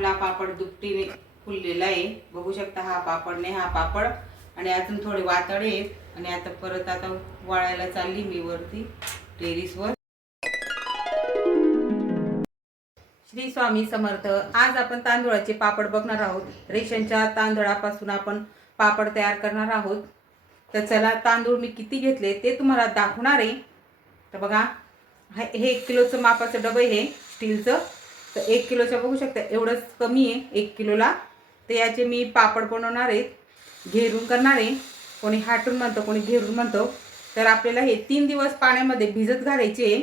आपला पापड दुपटीने फुललेला आहे. बघू शकता हा पापड नाही हा पापड. आणि अजून थोडे वातडे आहेत आणि आता परत आता वाळायला चालली मी वरती टेरिसवर. श्री स्वामी समर्थ आज आपण तांदूळाचे पापड बघणार आहोत. रेशनच्या तांदळापासून आपण पापड तयार करणार आहोत. तर चला तांदूळ मी किती घेतले ते तुम्हाला दाखवणार आहे. तर बघा हे एक किलोचं मापाचं डबं हे स्टीलचं. तर एक किलोचं बघू शकता एवढंच कमी आहे एक किलोला. तर याचे मी पापड बनवणार आहेत घेरून करणार आहे. कोणी हाटून म्हणतो कोणी घेरून म्हणतो. तर आपल्याला हे तीन दिवस पाण्यामध्ये भिजत घालायचे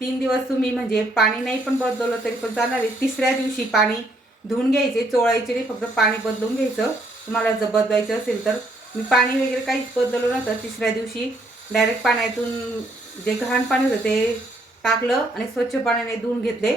तीन दिवस तुम्ही म्हणजे पाणी नाही पण बदलवलं तरी पण जाणार आहे. तिसऱ्या दिवशी पाणी धुवून घ्यायचे चोळायचे नाही फक्त पाणी बदलून घ्यायचं. तुम्हाला जर बदलायचं असेल तर. मी पाणी वगैरे काहीच बदललं नव्हतं. तिसऱ्या दिवशी डायरेक्ट पाण्यातून जे घाण पाणी होतं ते टाकलं आणि स्वच्छ पाण्याने धुवून घेतले.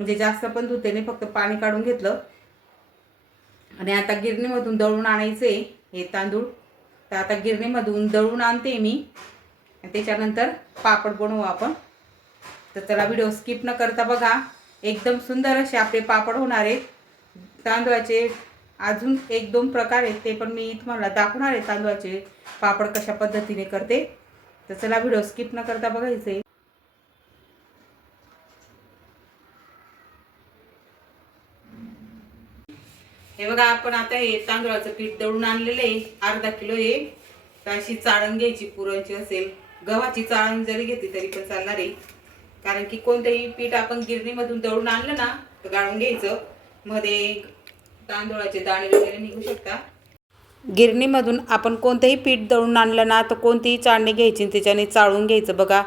म्हणजे जास्त पण धुते नाही फक्त पाणी काढून घेतलं. आणि आता गिरणीमधून दळून आणायचे हे तांदूळ. तर आता गिरणीमधून दळून आणते मी. आणि त्याच्यानंतर पापड बनवू आपण. तर चला व्हिडिओ स्किप न करता बघा. एकदम सुंदर असे आपले पापड होणार आहेत. तांदूळाचे अजून एक दोन प्रकार आहेत ते पण मी तुम्हाला दाखवणार आहे तांदळाचे पापड कशा पद्धतीने करते. तर चला व्हिडिओ स्किप न करता बघायचे. बघा आपण आता हे तांदळाचं पीठ दळून आणलेलं आहे. अर्धा किलो आहे. अशी चाळण घ्यायची पुरणची असेल. गव्हाची चाळण जरी घेतली तरी पण चालणार आहे. कारण की कोणतंही पीठ आपण गिरणीमधून दळून आणलं ना तर गाळून घ्यायचं. मध्ये तांदूळाचे दाणे वगैरे निघू शकता. गिरणीमधून आपण कोणतंही पीठ दळून आणलं ना तर कोणतीही चाळणी घ्यायची आणि त्याच्याने चाळून घ्यायचं. बघा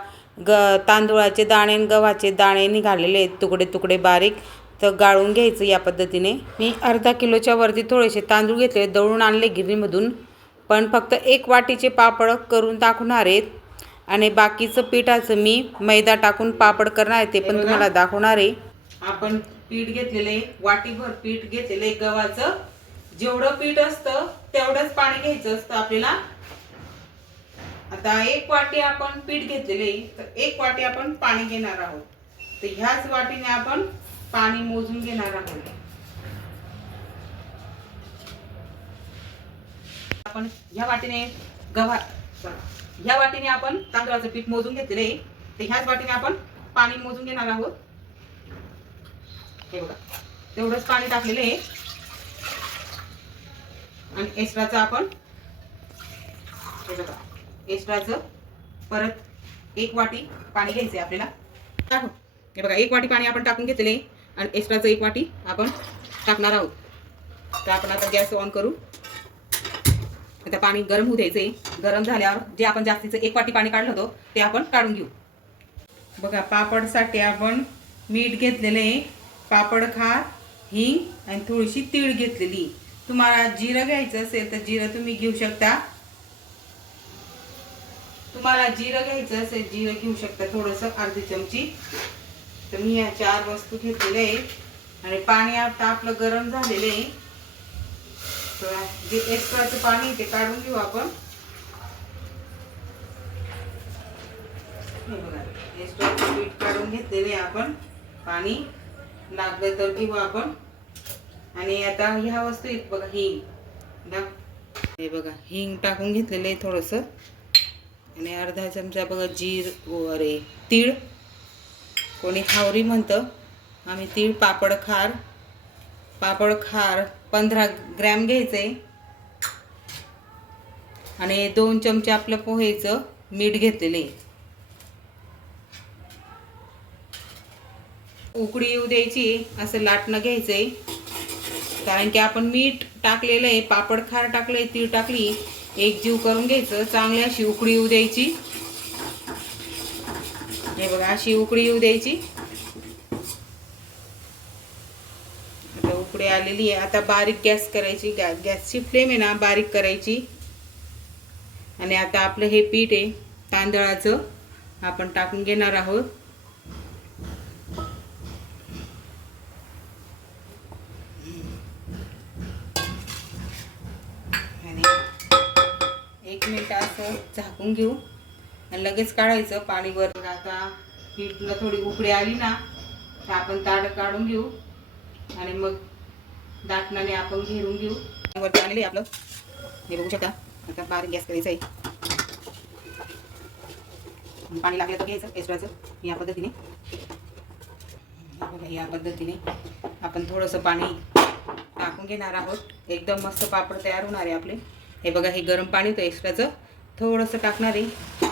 ग तांदूळाचे दाणे आणि गव्हाचे दाणे निघालेले आहेत. तुकडे तुकडे बारीक. तर गाळून घ्यायचं या पद्धतीने. मी अर्धा किलोच्या वरती थोडेसे तांदूळ घेतले दळून आणले गिरणीमधून. पण फक्त एक वाटीचे पापड करून दाखवणार आहेत. आणि बाकीचं पिठाचं मी मैदा टाकून पापड करणार आहे ते पण तुम्हाला दाखवणार आहे. आपण पीठ घेतलेलं वाटीभर पीठ घेतलेलं गव्हाचं. जेवढं पीठ असतं तेवढंच पाणी घ्यायचं असतं आपल्याला. आता एक वाटी आपण पीठ घेतलेले तर एक वाटी आपण पाणी घेणार आहोत. तर ह्याच वाटीने आपण पाणी मोजून घेणार आहोत. आपण ह्या वाटीने गव्हा ह्या वाटीने आपण तांदळाचं पीठ मोजून घेतलेलं आहे. तर ह्याच वाटीने आपण पाणी मोजून घेणार आहोत. हे बघा तेवढंच पाणी टाकलेलं आहे. आणि एक्स्ट्राचं आपण हे बघा एक्स्ट्राचं परत एक वाटी पाणी घ्यायचं आहे आपल्याला. टाकू. हे बघा एक वाटी पाणी आपण टाकून घेतले आहे. आणि एक्स्ट्राचं एक वाटी आपण टाकणार आहोत. तर आपण आता गॅस ऑन करू. आता पाणी गरम होऊ द्यायचं आहे गरम झाल्यावर जे आपण जास्तीचं एक वाटी पाणी काढलं होतं ते आपण काढून घेऊ. बघा पापडसाठी आपण मीठ घेतलेलं आहे. पापड खार हिंग आणि थोडीशी तीळ घेतलेली. तुम्हाला जिरं घ्यायचं असेल तर जिरं तुम्ही घेऊ शकता. तुम्हाला जिरं घ्यायचं असेल जिरं घेऊ शकता. थोडंसं अर्धी चमची. तर मी या चार वस्तू घेतलेल्या आहेत. आणि पाणी आता आपलं गरम झालेलं आहे. तर जे एक्स्ट्राचं पाणी ते काढून घेऊ आपण. हे बघा एक्स्ट्राचं पीठ काढून घेतलेले आपण पाणी. लागलं तर घेऊ आपण. आणि आता ह्या वस्तू आहेत बघा हिंग. ना हे बघा हिंग टाकून घेतलेलं आहे थोडंसं. आणि अर्धा चमचा बघा जीर अरे तीळ. कोणी खावरी म्हणतं आम्ही तीळ पापड खार पापड खार पंधरा ग्रॅम घ्यायचं. आहे आणि दोन चमचे आपलं पोहेचं मीठ घेतलेलं. आहे उकडी येऊ द्यायची असं लाटणं घ्यायचं. आहे कारण की आपण मीठ टाकलेलं आहे पापड खार टाकलं आहे तीळ टाकली एक जीव करून घ्यायचं चांगली अशी उकडी येऊ द्यायची. हे बघा अशी उकडी येऊ द्यायची. आता उकडी आलेली आहे. आता बारीक गॅस करायची. गॅ गॅसची फ्लेम आहे ना बारीक करायची. आणि आता आपलं हे पीठ आहे तांदळाचं आपण टाकून घेणार आहोत. आणि एक मिनिट असं झाकून घेऊ. आणि लगेच काढायचं पाणी वर आता पीठला थोडी उकडी आली ना तर आपण ताड काढून घेऊ. आणि मग दाटणाने आपण घेरून घेऊ. वरती आणले आपलं. हे बघू शकता आता बारीक गॅस करायचा आहे. पाणी लागलं तर घ्यायचं एक्स्ट्राचं या पद्धतीने. या पद्धतीने आपण थोडंसं पाणी टाकून घेणार आहोत. एकदम मस्त पापड तयार होणार आहे आपले. हे बघा हे गरम पाणी होतं एक्स्ट्राचं थोडंसं टाकणार आहे.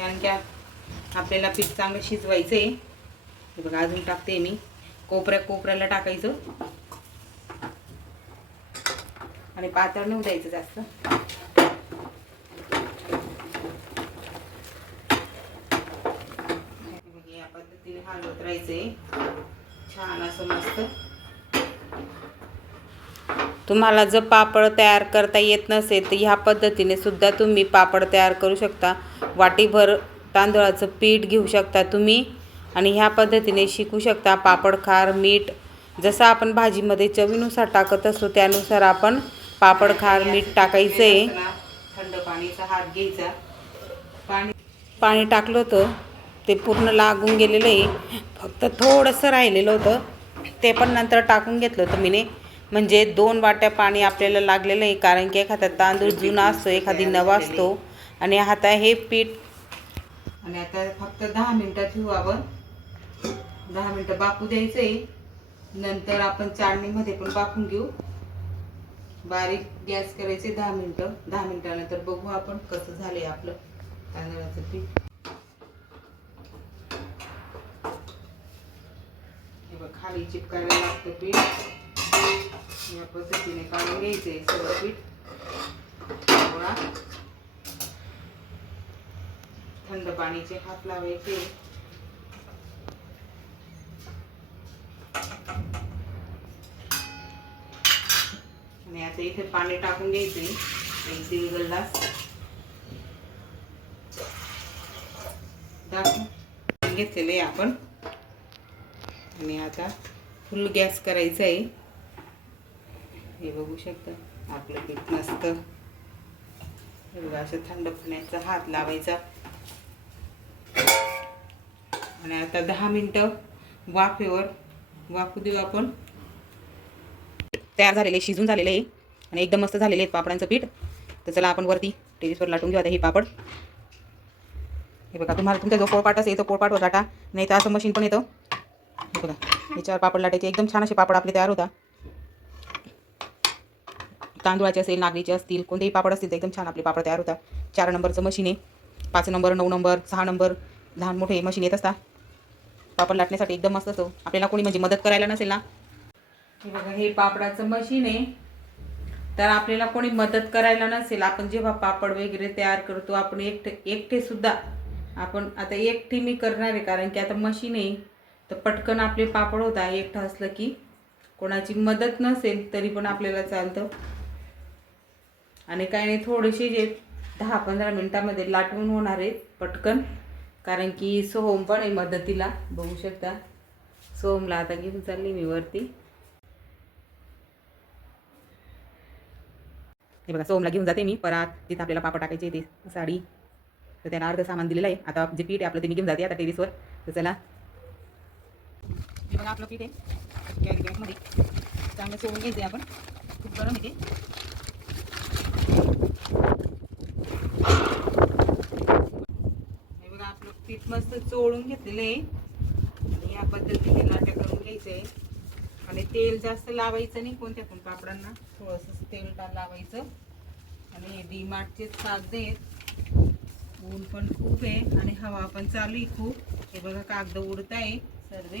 कारण की आपल्याला पीठ चांगलं शिजवायचं आहे हे बघा अजून टाकते मी. कोपऱ्या कोपऱ्याला टाकायचं. आणि पातळ नाही द्यायचं जास्त. या पद्धतीने हलवत राहायचंय. छान असं मस्त. तुम्हाला जर पापड तयार करता येत नसेल तर ह्या पद्धतीने सुद्धा तुम्ही पापड तयार करू शकता. वाटीभर तांदळाचं पीठ घेऊ शकता तुम्ही आणि ह्या पद्धतीने शिकू शकता पापड खार मीठ. जसं आपण भाजीमध्ये चवीनुसार टाकत असतो त्यानुसार आपण पापड खार मीठ टाकायचं आहे. थंड पाणीचा हात घ्यायचा. पाणी पाणी टाकलं होतं ते पूर्ण लागून गेलेलं आहे. फक्त थोडंसं राहिलेलं होतं ते पण नंतर टाकून घेतलं होतं मीने. म्हणजे दोन वाट्या पाणी आपल्याला लागलेलं आहे कारण की एखादा तांदूळ जुना असतो एखादी नवा असतो. आणि आता हे पीठ आणि आता फक्त दहा मिनटं ठेवू आपण. दहा मिनटं बापू द्यायचं आहे नंतर आपण चाळणीमध्ये पण बापून घेऊ. बारीक गॅस करायचे दहा मिनटं. दहा मिनटानंतर बघू आपण कसं झालंय आपलं तांदळाचं पीठ. खाली चिपकायला लागतं पीठ. या पद्धतीने काढून घ्यायचे सगळं पीठ गोळा थंड पाणीचे हात लावायचे आणि आता इथे पाणी टाकून घ्यायचे एक दीड गल्लास टाकून घेतलेले आहे आपण आणि आता फुल गॅस करायचा आहे हे बघू शकता. आपलं पीठ मस्त. हे बघा असं थंड पाण्याचा हात लावायचा. आणि आता दहा मिनटं वाफेवर वाफू देऊ आपण. तयार झालेले शिजून झालेले आहे आणि एकदम मस्त झालेले आहेत पापडांचं पीठ. तर चला आपण वरती टेरिसवर लाटून घेऊ आता हे पापड. हे बघा तुम्हाला तुमचा जो पोळपाट असेल तो पोळपाटवर लाटा. नाही तर असं मशीन पण येतं. हे बघा याच्यावर पापड लाटायचे. एकदम छान असे पापड आपले तयार होता तांदूळाचे असेल नागरीचे असतील कोणतेही पापड असतील तर एकदम छान आपले पापड तयार होतात. चार नंबरचं मशीन आहे. पाच नंबर नऊ नंबर सहा नंबर लहान मोठे मशीन येत असतात. पापड लाटण्यासाठी एकदम मस्त असतो. आपल्याला कोणी म्हणजे मदत करायला नसेल ना? हे बघा हे पापडाचं मशीन आहे. तर आपल्याला कोणी मदत करायला नसेल आपण जेव्हा पापड वगैरे तयार करतो आपण एकटे एकटे सुद्धा आपण आता एकटी मी करणार आहे कारण की आता मशीन आहे. तर पटकन आपले पापड होता एकटं असलं की कोणाची मदत नसेल तरी पण आपल्याला चालतं. आणि काही नाही थोडेसे जे दहा पंधरा मिनटामध्ये लाटून होणार आहे पटकन. कारण की सोहम पण आहे मदतीला बघू शकता. सोहमला आता घेऊन चालली मी वरती. हे बघा सोहमला घेऊन जाते मी परात. तिथं आपल्याला पापड टाकायचे ते साडी. तर त्याला अर्ध सामान दिलेलं आहे. आता जे पीठ आहे आपलं ते मी घेऊन जाते आता टेरिसवर. तर चला. बघा आपलं पीठ आहे. कॅरी बॅगमध्ये चांगलं सोडून घ्यायचं आपण. खूप गरम येते बघा आपलं पीठ मस्त चोळून घेतलेलं आहे. आणि या पद्धतीने लाट्या करून घ्यायचं. आहे आणि तेल जास्त लावायचं नाही कोणत्या पण पापडांना थोडंसं तेल टा लावायचं. आणि डी मार्टचेच कागद आहेत. ऊन पण खूप आहे आणि हवा पण चालू आहे खूप. हे बघा कागद उडत आहे सर्व.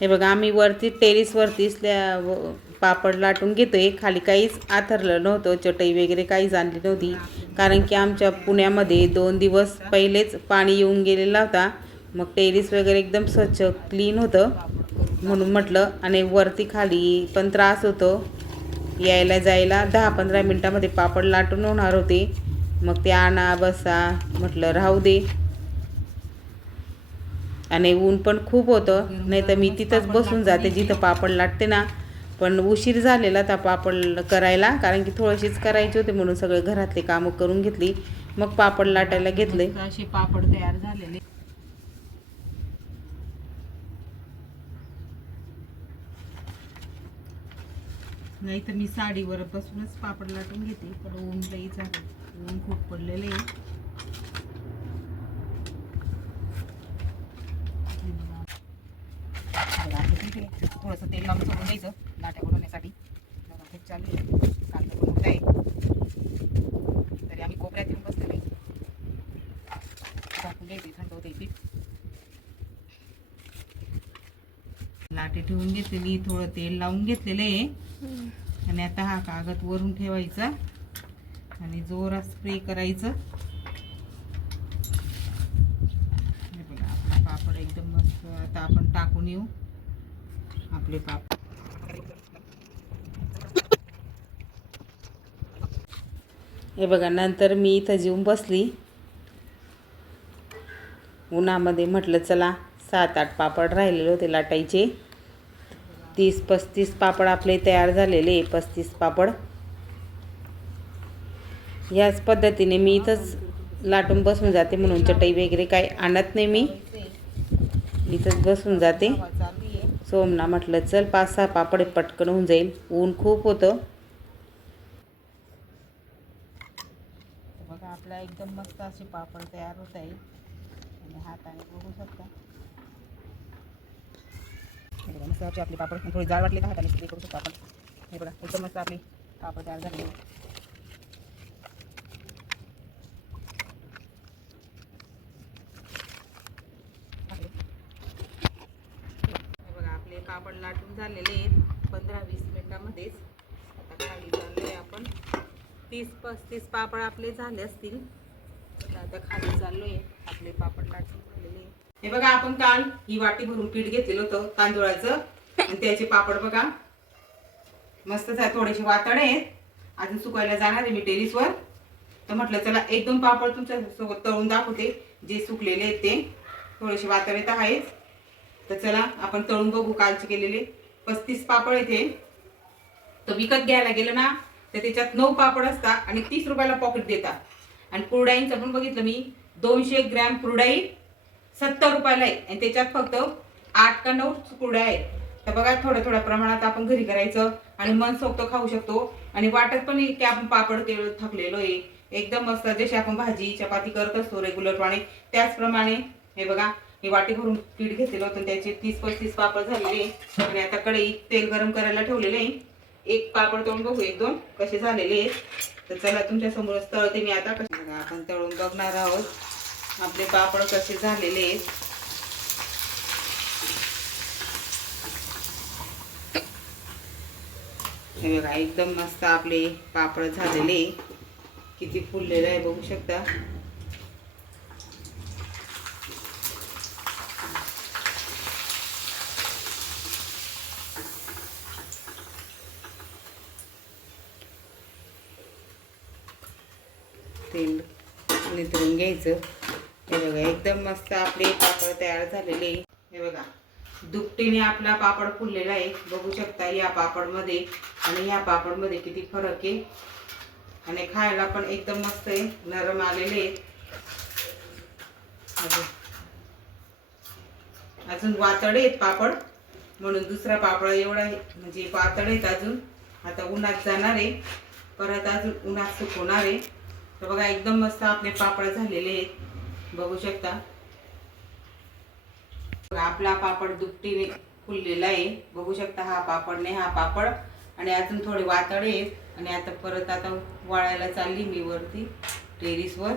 हे बघा आम्ही वरती टेरिसवरतीच त्या व- पापड लाटून घेतो आहे खाली काहीच आथरलं नव्हतं चटई वगैरे काहीच आणली नव्हती. कारण की आमच्या पुण्यामध्ये दोन दिवस पहिलेच पाणी येऊन गेलेला होता. मग टेरिस वगैरे एकदम स्वच्छ क्लीन होतं. म्हणून म्हटलं आणि वरती खाली पण त्रास होतो. यायला जायला दहा पंधरा मिनटामध्ये पापड लाटून होणार होते. मग ते आणा बसा म्हटलं राहू दे. आणि ऊन पण खूप होतं. नाही तर मी तिथंच बसून जाते जिथं पापड लाटते ना. पण उशीर झालेला त्या पापड करायला कारण की थोडीशीच करायची होते म्हणून सगळे घरातले कामं करून घेतली. मग पापड लाटायला घेतले. असे पापड तयार झालेले. नाही तर मी साडीवर बसूनच पापड लाटून घेते. पण ऊन लई झालं. ऊन खूप पडलेलं आहे हे बघा. इथे थोडंसं तेल लावून सोडून द्यायचं लाट्या बनवण्यासाठी. खूप चालू आहे. कांदा बनवत आहे. तरी आम्ही कोपऱ्यात येऊन बसलेलो आहे. टाकून द्यायचे थंड होते पीठ लाटे ठेवून घेतलेली थोडं तेल लावून घेतलेलं आहे. आणि आता हा कागद वरून ठेवायचा. आणि जोरात स्प्रे करायचं. हे बघा आपला पापड एकदम मस्त आता आपण टाकून येऊ. आपले पापड हे बघा नंतर मी इथं जेऊन बसली. उन्हामध्ये म्हटलं चला सात आठ पापड राहिलेले होते लाटायचे. तीस पस्तीस पापड आपले तयार झालेले पस्तीस पापड. ह्याच पद्धतीने मी इथंच लाटून बसून जाते म्हणून चटई वगैरे काही आणत नाही मी. इथंच बसून जाते. सोमना म्हटलं चल पाच सहा पापड पटकन होऊन जाईल. ऊन खूप होतं. बघा आपला एकदम मस्त असे पापड तयार होत आहे आणि हाताने बघू शकता. हे मस्त आपले पापड. थोडी जाड वाटले का हाताने करू शकतो आपण. हे बघा एकदम मस्त आपली पापड तयार झाले हे बघा आपले पापड लाटून झालेले आहेत पंधरा वीस मिनिटामध्येच. आता खाली चालले आपण. तीस पस्तीस पापड आपले झाले असतील. तर आता खाली चाललो आहे आपले पापड लाटून झालेले हे बघा आपण काल ही वाटी भरून पीठ घेतलेलं होतं तांदूळाचं. आणि त्याचे पापड बघा. मस्त झा- थोडेसे वातड आहेत. अजून सुकायला जाणार आहे मी टेरिसवर. तर म्हटलं चला एक दोन पापड तुमच्यासोबत तळून दाखवते. जे सुकलेले आहेत ते. थोडेसे वातड तर आहेच तर चला आपण तळून बघू कालचे केलेले. पस्तीस पापड इथे. तर विकत घ्यायला गेलं ना तर त्याच्यात नऊ पापड असतात आणि तीस रुपयाला पॉकेट देतात. आणि कुरडाईंचं पण बघितलं मी दोनशे ग्रॅम कुरडाई सत्तर रुपयाला आहे. आणि त्याच्यात फक्त आठ का नऊ कुरड्या आहेत. तर बघा थोड्या थोड्या प्रमाणात आपण घरी करायचं आणि मन सोपतो खाऊ शकतो. आणि वाटत पण की आपण पापड केलो थकलेलो आहे. एकदम मस्त जशी आपण भाजी चपाती करत असतो रेग्युलरप्रमाणे त्याचप्रमाणे हे बघा मी वाटी भरून पीठ घेतलेलं होतं त्याचे तीस पस्तीस पापड झालेले आणि आता कढई तेल गरम करायला ठेवलेले आहे. एक पापड तळून बघू एक दोन कसे झालेले आहेत. तर चला तुमच्या समोरच तळते मी आता कसे. आपण तळून बघणार आहोत आपले पापड कसे झालेले आहेत. हे बघा एकदम मस्त आपले पापड झालेले किती फुललेलं आहे बघू शकता. तेल नितरून घ्यायचं. हे बघा एकदम मस्त आपले पापड तयार झालेले आहे. हे बघा दुपटीने आपला पापड फुललेला आहे. बघू शकता या पापडमध्ये आणि या पापडमध्ये किती फरक आहे. आणि खायला पण एकदम मस्त आहे नरम आलेले आहेत अजून वातड आहेत पापड म्हणून दुसरा पापड एवढा आहे. म्हणजे पातळ आहेत अजून. आता उन्हात जाणार आहे. परत अजून उन्हात सुकवणार आहे. तर बघा एकदम मस्त आपले पापड झालेले आहेत. बघू शकता. आपला पापड दुपटीने फुललेला आहे. बघू शकता हा पापड नाही हा पापड. आणि अजून थोडे वातडे आहेत. आणि आता परत आता वाळायला चालली मी वरती टेरिसवर.